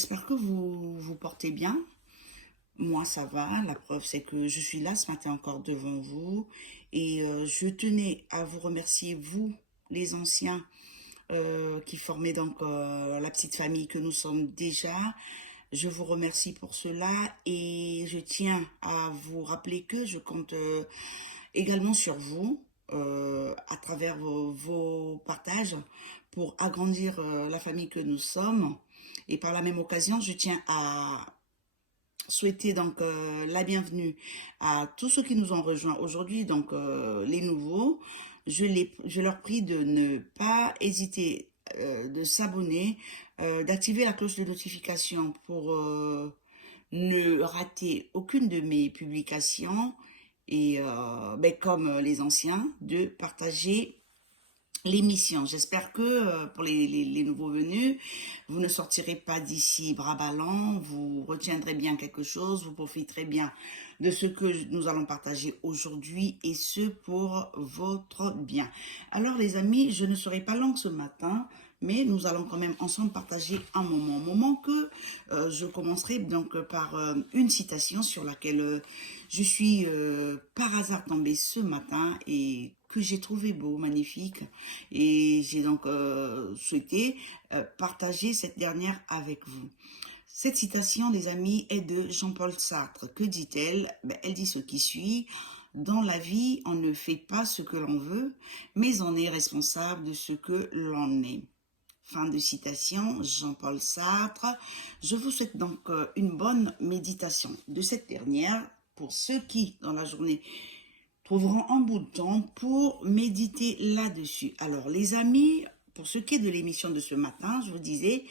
j'espère que vous vous portez bien. Moi, ça va. La preuve, c'est que je suis là ce matin encore devant vous. Et je tenais à vous remercier, vous, les anciens, qui formaient donc la petite famille que nous sommes déjà. Je vous remercie pour cela et je tiens à vous rappeler que je compte également sur vous à travers vos partages pour agrandir la famille que nous sommes. Et par la même occasion, je tiens à souhaiter donc la bienvenue à tous ceux qui nous ont rejoints aujourd'hui, donc les nouveaux. Je leur prie de ne pas hésiter de s'abonner, d'activer la cloche de notification pour ne rater aucune de mes publications et ben, comme les anciens, de partager l'émission. J'espère que pour les nouveaux venus, vous ne sortirez pas d'ici bras ballants, vous retiendrez bien quelque chose, vous profiterez bien de ce que nous allons partager aujourd'hui et ce pour votre bien. Alors les amis, je ne serai pas longue ce matin, mais nous allons quand même ensemble partager un moment que je commencerai donc par une citation sur laquelle je suis par hasard tombée ce matin et que j'ai trouvé beau, magnifique, et j'ai donc souhaité partager cette dernière avec vous. Cette citation, les amis, est de Jean-Paul Sartre. Que dit-elle? Ben, elle dit ce qui suit. Dans la vie, on ne fait pas ce que l'on veut, mais on est responsable de ce que l'on est. Fin de citation, Jean-Paul Sartre. Je vous souhaite donc une bonne méditation de cette dernière pour ceux qui, dans la journée, trouveront un bout de temps pour méditer là-dessus. Alors, les amis, pour ce qui est de l'émission de ce matin, je vous disais,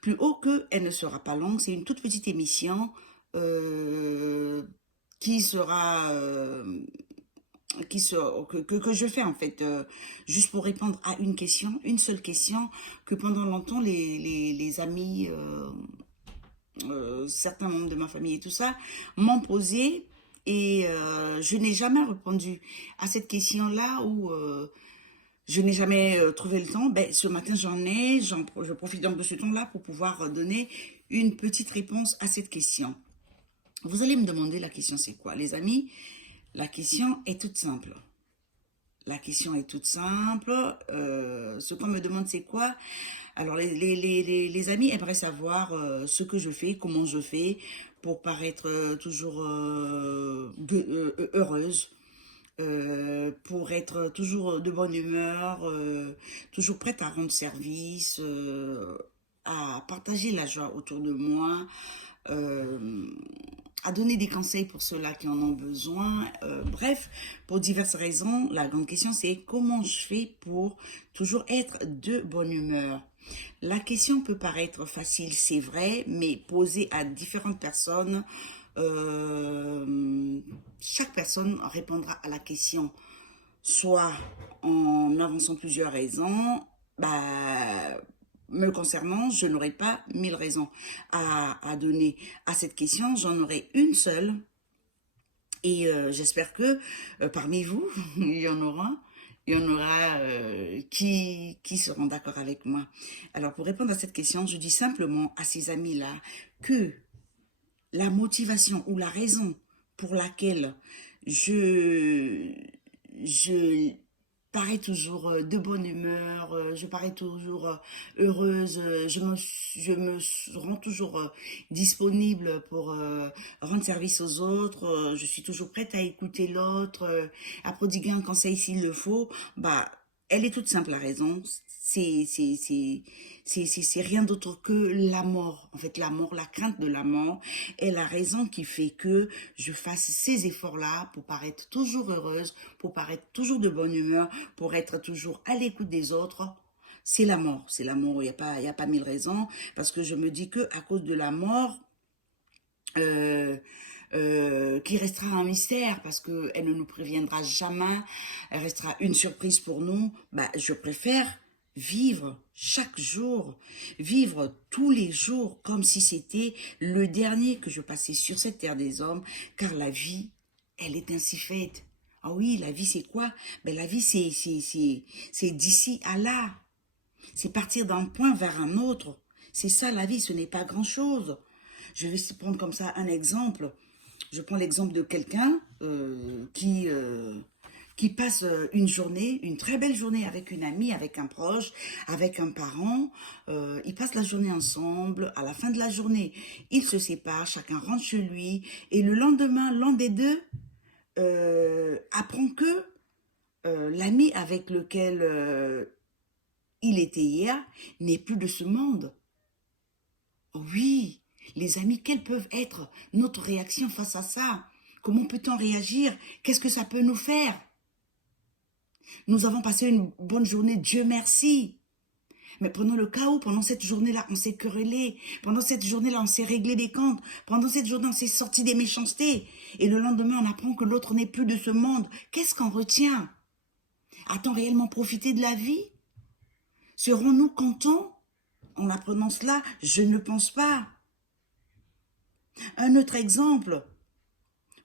plus haut qu'elle ne sera pas longue, c'est une toute petite émission qui sera... que je fais en fait juste pour répondre à une question, une seule question que pendant longtemps les amis, certains membres de ma famille et tout ça m'ont posé et je n'ai jamais répondu à cette question-là où je n'ai jamais trouvé le temps. Ben, ce matin je profite donc de ce temps-là pour pouvoir donner une petite réponse à cette question. Vous allez me demander la question c'est quoi les amis? La question est toute simple. La question est toute simple. Ce qu'on me demande, c'est quoi? Alors, les amis aimeraient savoir ce que je fais, comment je fais pour paraître toujours heureuse, pour être toujours de bonne humeur, toujours prête à rendre service, à partager la joie autour de moi. À donner des conseils pour ceux-là qui en ont besoin. Bref, pour diverses raisons, la grande question c'est comment je fais pour toujours être de bonne humeur. La question peut paraître facile, c'est vrai, mais posée à différentes personnes, chaque personne répondra à la question soit en avançant plusieurs raisons, bah, me concernant, je n'aurai pas 1000 raisons à donner à cette question, j'en aurai une seule. Et j'espère que parmi vous, il y en aura qui seront d'accord avec moi. Alors pour répondre à cette question, je dis simplement à ces amis-là que la motivation ou la raison pour laquelle je, je parais toujours de bonne humeur, je parais toujours heureuse, je me rends toujours disponible pour rendre service aux autres, je suis toujours prête à écouter l'autre, à prodiguer un conseil s'il le faut, bah, elle est toute simple la raison, c'est rien d'autre que la mort. En fait, la mort, la crainte de la mort est la raison qui fait que je fasse ces efforts-là pour paraître toujours heureuse, pour paraître toujours de bonne humeur, pour être toujours à l'écoute des autres. C'est la mort. C'est la mort. Il y a pas 1000 raisons. Parce que je me dis que à cause de la mort, euh, qui restera un mystère parce qu'elle ne nous préviendra jamais, elle restera une surprise pour nous, bah, je préfère vivre chaque jour, vivre tous les jours comme si c'était le dernier que je passais sur cette terre des hommes, car la vie, elle est ainsi faite. Ah oui, la vie c'est quoi? Ben, la vie c'est d'ici à là. C'est partir d'un point vers un autre. C'est ça la vie, ce n'est pas grand-chose. Je vais prendre comme ça un exemple. Je prends l'exemple de quelqu'un qui passe une journée, une très belle journée avec une amie, avec un proche, avec un parent. Ils passent la journée ensemble. À la fin de la journée, ils se séparent, chacun rentre chez lui. Et le lendemain, l'un des deux apprend que l'ami avec lequel il était hier n'est plus de ce monde. Oui, les amis, quelles peuvent être notre réaction face à ça? Comment peut-on réagir? Qu'est-ce que ça peut nous faire? Nous avons passé une bonne journée, Dieu merci. Mais pendant le chaos, pendant cette journée-là, on s'est querellé. Pendant cette journée-là, on s'est réglé des comptes. Pendant cette journée, on s'est sorti des méchancetés. Et le lendemain, on apprend que l'autre n'est plus de ce monde. Qu'est-ce qu'on retient? A-t-on réellement profité de la vie? Serons-nous contents en apprenant cela? Je ne pense pas. Un autre exemple,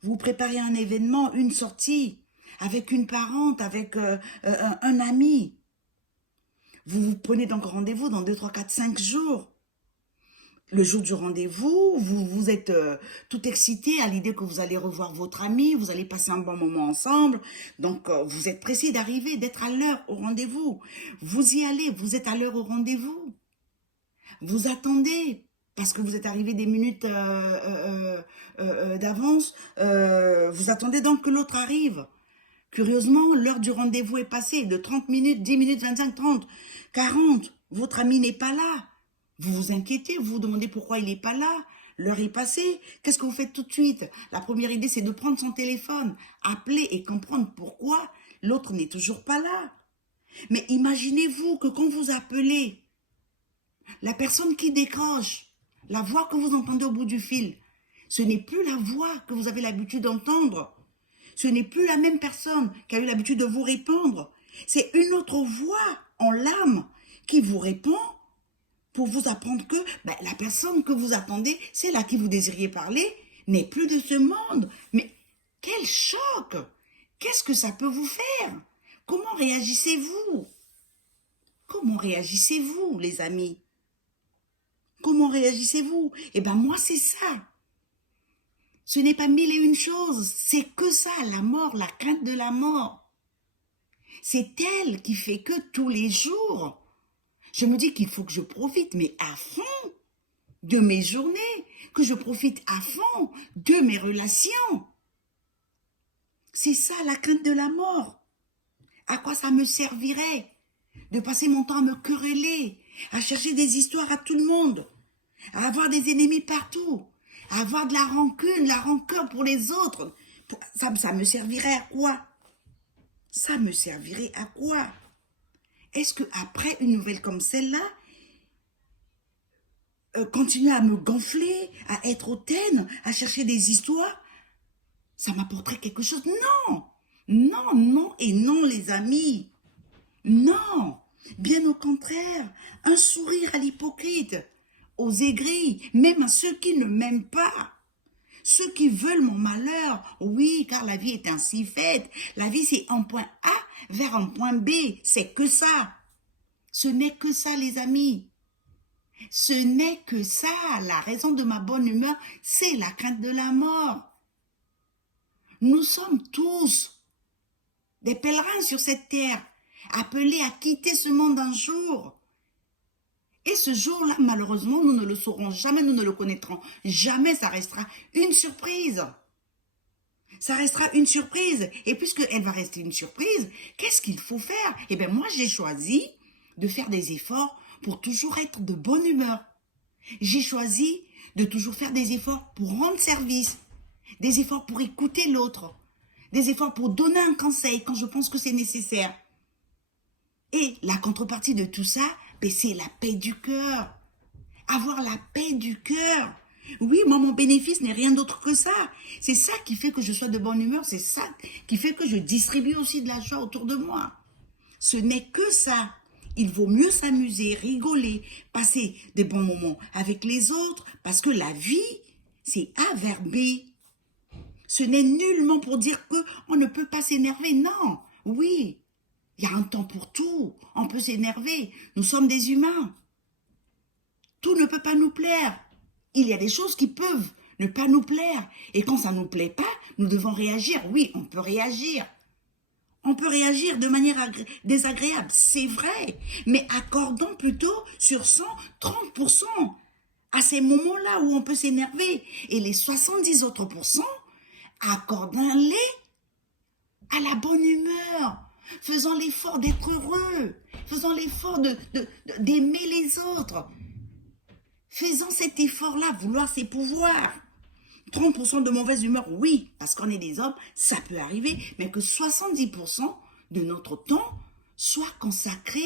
vous préparez un événement, une sortie, avec une parente, avec un ami. Vous vous prenez donc rendez-vous dans 2, 3, 4, 5 jours. Le jour du rendez-vous, vous êtes tout excité à l'idée que vous allez revoir votre ami, vous allez passer un bon moment ensemble. Donc, vous êtes pressé d'arriver, d'être à l'heure au rendez-vous. Vous y allez, vous êtes à l'heure au rendez-vous. Vous attendez, parce que vous êtes arrivé des minutes d'avance. Vous attendez donc que l'autre arrive. Curieusement, l'heure du rendez-vous est passée de 30 minutes, 10 minutes, 25, 30, 40. Votre ami n'est pas là. Vous vous inquiétez, vous vous demandez pourquoi il n'est pas là. L'heure est passée. Qu'est-ce que vous faites tout de suite? La première idée, c'est de prendre son téléphone, appeler et comprendre pourquoi l'autre n'est toujours pas là. Mais imaginez-vous que quand vous appelez, la personne qui décroche, la voix que vous entendez au bout du fil, ce n'est plus la voix que vous avez l'habitude d'entendre. Ce n'est plus la même personne qui a eu l'habitude de vous répondre. C'est une autre voix en l'âme qui vous répond pour vous apprendre que la personne que vous attendez, c'est là qui vous désiriez parler, n'est plus de ce monde. Mais quel choc! Qu'est-ce que ça peut vous faire? Comment réagissez-vous? Comment réagissez-vous, les amis? Comment réagissez-vous? Eh bien, moi, c'est ça. Ce n'est pas mille et une choses, c'est que ça, la mort, la crainte de la mort. C'est elle qui fait que tous les jours, je me dis qu'il faut que je profite, mais à fond, de mes journées, que je profite à fond de mes relations. C'est ça, la crainte de la mort. À quoi ça me servirait de passer mon temps à me quereller, à chercher des histoires à tout le monde, à avoir des ennemis partout, à avoir de la rancune, la rancœur pour les autres? Ça me servirait à quoi? Ça me servirait à quoi? Est-ce qu'après une nouvelle comme celle-là, continuer à me gonfler, à être hautaine, à chercher des histoires, ça m'apporterait quelque chose? Non! Non, non et non, les amis. Non! Bien au contraire, un sourire à l'hypocrite, aux aigris, même à ceux qui ne m'aiment pas. Ceux qui veulent mon malheur, oui, car la vie est ainsi faite. La vie, c'est un point A vers un point B. C'est que ça. Ce n'est que ça, les amis. Ce n'est que ça. La raison de ma bonne humeur, c'est la crainte de la mort. Nous sommes tous des pèlerins sur cette terre, appelés à quitter ce monde un jour. Et ce jour-là, malheureusement, nous ne le saurons jamais, nous ne le connaîtrons jamais, ça restera une surprise. Ça restera une surprise. Et puisqu'elle va rester une surprise, qu'est-ce qu'il faut faire? Eh bien, moi, j'ai choisi de faire des efforts pour toujours être de bonne humeur. J'ai choisi de toujours faire des efforts pour rendre service, des efforts pour écouter l'autre, des efforts pour donner un conseil quand je pense que c'est nécessaire. Et la contrepartie de tout ça, c'est la paix du cœur. Avoir la paix du cœur. Oui, moi, mon bénéfice n'est rien d'autre que ça. C'est ça qui fait que je sois de bonne humeur. C'est ça qui fait que je distribue aussi de la joie autour de moi. Ce n'est que ça. Il vaut mieux s'amuser, rigoler, passer des bons moments avec les autres, parce que la vie, c'est A vers B. Ce n'est nullement pour dire qu'on ne peut pas s'énerver. Non, oui. Il y a un temps pour tout. On peut s'énerver. Nous sommes des humains. Tout ne peut pas nous plaire. Il y a des choses qui peuvent ne pas nous plaire. Et quand ça ne nous plaît pas, nous devons réagir. Oui, on peut réagir. On peut réagir de manière désagréable, c'est vrai. Mais accordons plutôt sur 100, 30% à ces moments-là où on peut s'énerver. Et les 70 autres pourcents, accordons-les à la bonne humeur. Faisons l'effort d'être heureux. Faisons l'effort d'aimer les autres. Faisons cet effort-là. Vouloir, c'est pouvoir. 30% de mauvaise humeur, oui, parce qu'on est des hommes, ça peut arriver, mais que 70% de notre temps soit consacré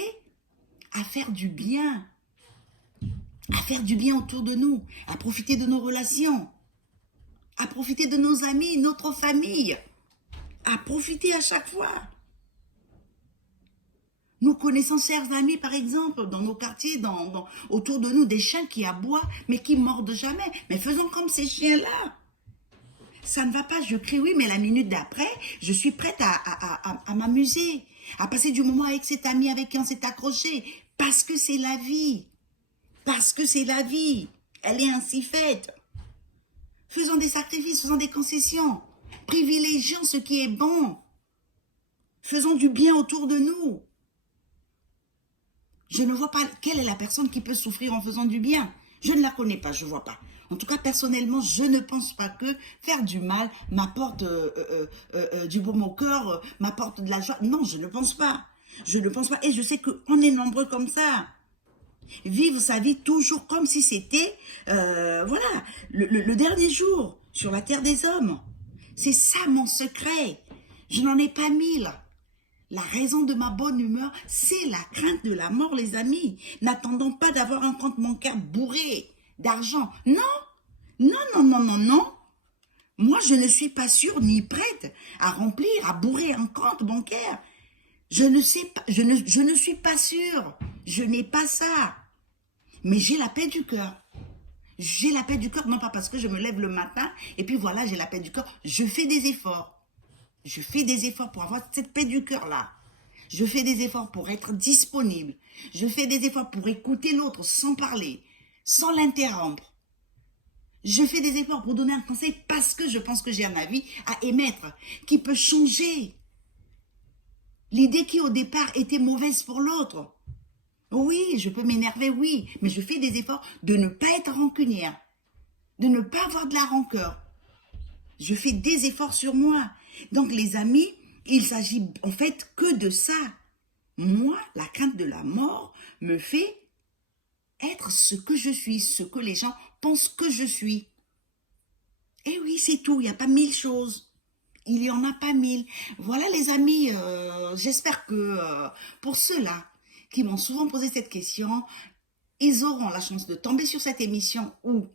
à faire du bien autour de nous, à profiter de nos relations, à profiter de nos amis, notre famille, à profiter à chaque fois. Nous connaissons, chers amis, par exemple, dans nos quartiers, autour de nous, des chiens qui aboient, mais qui mordent jamais. Mais faisons comme ces chiens-là. Ça ne va pas, je crie oui, mais la minute d'après, je suis prête à m'amuser, à passer du moment avec cet ami avec qui on s'est accroché, parce que c'est la vie. Parce que c'est la vie. Elle est ainsi faite. Faisons des sacrifices, faisons des concessions. Privilégions ce qui est bon. Faisons du bien autour de nous. Je ne vois pas quelle est la personne qui peut souffrir en faisant du bien. Je ne la connais pas, je ne vois pas. En tout cas, personnellement, je ne pense pas que faire du mal m'apporte du baume au cœur, m'apporte de la joie. Non, je ne pense pas. Je ne pense pas. Et je sais qu'on est nombreux comme ça. Vivre sa vie toujours comme si c'était, voilà, le dernier jour sur la terre des hommes. C'est ça mon secret. Je n'en ai pas mille. La raison de ma bonne humeur, c'est la crainte de la mort, les amis. N'attendons pas d'avoir un compte bancaire bourré d'argent. Non, non, non, non, non, non. Moi, je ne suis pas sûre ni prête à remplir, à bourrer un compte bancaire. Je ne sais pas, je ne suis pas sûre. Je n'ai pas ça. Mais j'ai la paix du cœur. J'ai la paix du cœur, non pas parce que je me lève le matin et puis voilà, j'ai la paix du cœur. Je fais des efforts. Je fais des efforts pour avoir cette paix du cœur-là. Je fais des efforts pour être disponible. Je fais des efforts pour écouter l'autre sans parler, sans l'interrompre. Je fais des efforts pour donner un conseil parce que je pense que j'ai un avis à émettre qui peut changer l'idée qui au départ était mauvaise pour l'autre. Oui, je peux m'énerver, oui, mais je fais des efforts de ne pas être rancunière, de ne pas avoir de la rancœur. Je fais des efforts sur moi. Donc les amis, il s'agit en fait que de ça. Moi, la crainte de la mort me fait être ce que je suis, ce que les gens pensent que je suis. Et oui, c'est tout, il n'y a pas mille choses. Il n'y en a pas mille. Voilà les amis, j'espère que pour ceux-là qui m'ont souvent posé cette question, ils auront la chance de tomber sur cette émission où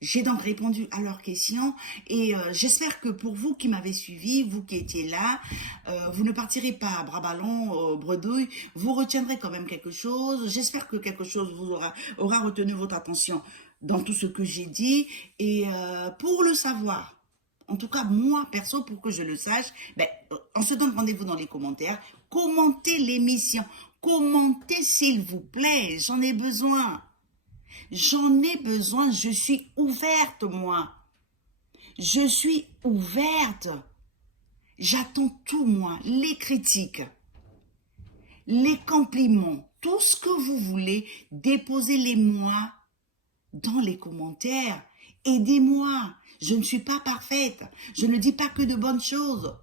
j'ai donc répondu à leurs questions et j'espère que pour vous qui m'avez suivi, vous qui étiez là, vous ne partirez pas à bras ballants, bredouille, vous retiendrez quand même quelque chose. J'espère que quelque chose vous aura retenu votre attention dans tout ce que j'ai dit et pour le savoir. En tout cas, moi, perso, pour que je le sache, on se donne rendez-vous dans les commentaires. Commentez l'émission. Commentez, s'il vous plaît. J'en ai besoin. J'en ai besoin. Je suis ouverte, moi. Je suis ouverte. J'attends tout, moi. Les critiques, les compliments, tout ce que vous voulez, déposez-les-moi dans les commentaires. Aidez-moi. Je ne suis pas parfaite. Je ne dis pas que de bonnes choses.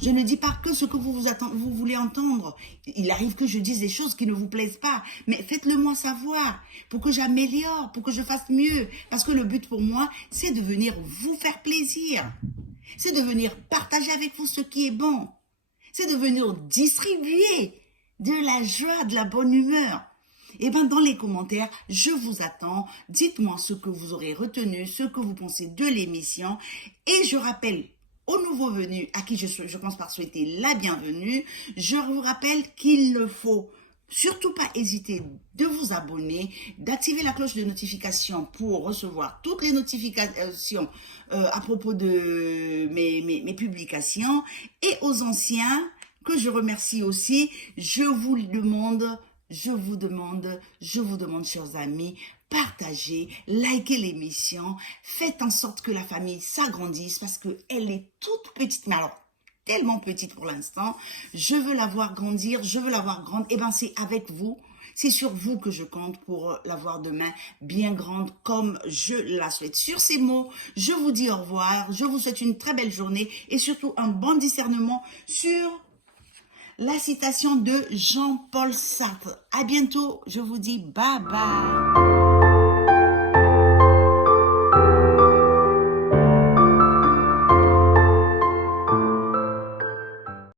Je ne dis pas que ce que vous voulez entendre. Il arrive que je dise des choses qui ne vous plaisent pas. Mais faites-le moi savoir pour que j'améliore, pour que je fasse mieux. Parce que le but pour moi, c'est de venir vous faire plaisir. C'est de venir partager avec vous ce qui est bon. C'est de venir distribuer de la joie, de la bonne humeur. Et bien, dans les commentaires, je vous attends. Dites-moi ce que vous aurez retenu, ce que vous pensez de l'émission. Et je rappelle aux nouveaux venus, à qui je pense par souhaiter la bienvenue, je vous rappelle qu'il ne faut surtout pas hésiter de vous abonner, d'activer la cloche de notification pour recevoir toutes les notifications à propos de mes publications. Et aux anciens, que je remercie aussi, je vous demande je vous demande, chers amis, partagez, likez l'émission, faites en sorte que la famille s'agrandisse parce qu'elle est toute petite, mais alors tellement petite pour l'instant. Je veux la voir grandir, je veux la voir grande. Et ben c'est avec vous, c'est sur vous que je compte pour la voir demain bien grande comme je la souhaite. Sur ces mots, je vous dis au revoir, je vous souhaite une très belle journée et surtout un bon discernement sur la citation de Jean-Paul Sartre. À bientôt, je vous dis bye bye.